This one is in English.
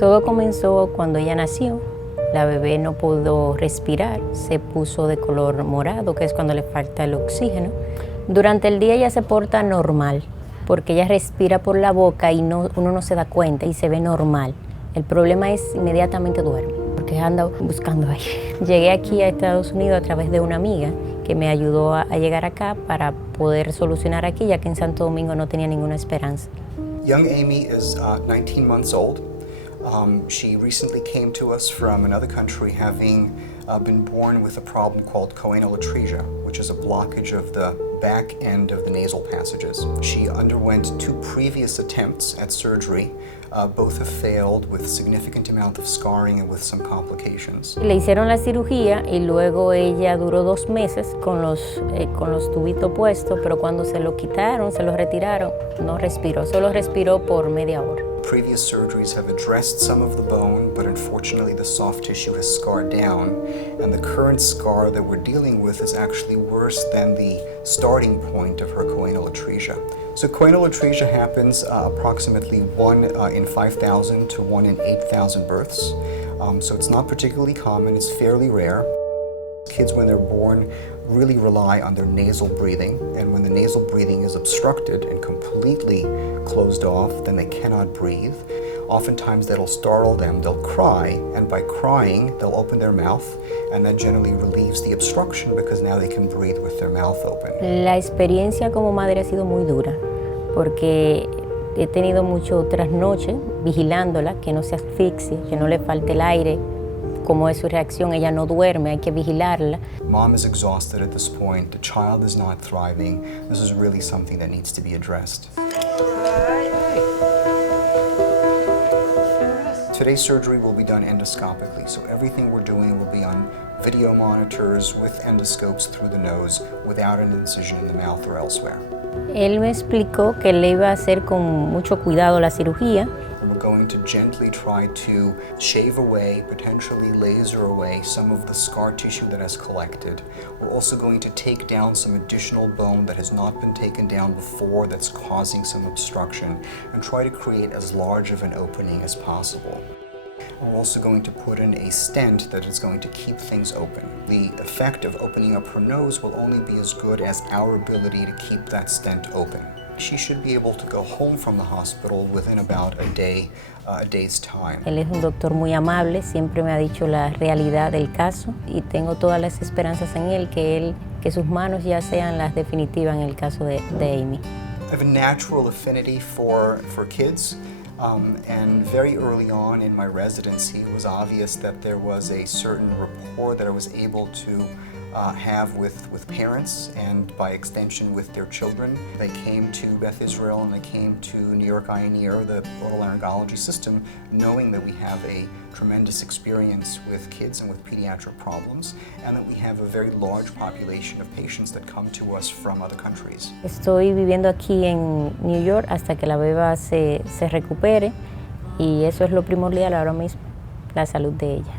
Todo comenzó cuando ella nació. La bebé no pudo respirar, se puso de color morado, que es cuando le falta el oxígeno. Durante el día ella se porta normal, porque ella respira por la boca y uno no se da cuenta y se ve normal. El problema es inmediatamente duerme, porque anda buscando aire. Llegué aquí a Estados Unidos a través de una amiga que me ayudó a llegar acá para poder solucionar aquí, ya que en Santo Domingo no tenía ninguna esperanza. Young Amy is 19 months old. She recently came to us from another country having been born with a problem called Choanal Atresia, which is a blockage of the back end of the nasal passages. She underwent 2 previous attempts at surgery. Both have failed with significant amount of scarring and with some complications. Le hicieron la cirugía y luego ella duró 2 meses con los tubitos puestos, pero cuando se lo quitaron, se los retiraron, no respiró, solo respiró por media hora. Previous surgeries have addressed some of the bone, but unfortunately the soft tissue has scarred down, and the current scar that we're dealing with is actually worse than the starting point of her choanal atresia. So choanal atresia happens approximately 1 in 5,000 to 1 in 8,000 births. So it's not particularly common, it's fairly rare. Kids, when they're born, really rely on their nasal breathing, and when the nasal breathing is obstructed and completely closed off, then they cannot breathe. Oftentimes that'll startle them, they'll cry, and by crying, they'll open their mouth, and that generally relieves the obstruction because now they can breathe with their mouth open. La experiencia como madre ha sido muy dura, porque he tenido mucho trasnoche vigilándola, que no se asfixie, que no le falte el aire. Como es su reacción, ella no duerme, hay que vigilarla. Mom is exhausted at this point, the child is not thriving. This is really something that needs to be addressed. Today's surgery will be done endoscopically, so everything we're doing will be on video monitors with endoscopes through the nose without an incision in the mouth or elsewhere. Él me explicó que le iba a hacer con mucho cuidado la cirugía. We're going to gently try to shave away, potentially laser away, some of the scar tissue that has collected. We're also going to take down some additional bone that has not been taken down before that's causing some obstruction and try to create as large of an opening as possible. We're also going to put in a stent that is going to keep things open. The effect of opening up her nose will only be as good as our ability to keep that stent open. She should be able to go home from the hospital within about a day's time. Él es un doctor muy amable, siempre me ha dicho la realidad del caso y tengo todas las esperanzas en él, que sus manos ya sean las definitivas en el caso de Amy. I have a natural affinity for kids. And very early on in my residency, it was obvious that there was a certain rapport that I was able to have with parents and by extension with their children. They came to Beth Israel and they came to New York INER, the otolaryngology system, knowing that we have a tremendous experience with kids and with pediatric problems, and that we have a very large population of patients that come to us from other countries. Estoy viviendo aquí en New York hasta que la beba se recupere y eso es lo primordial ahora mismo, la salud de ella.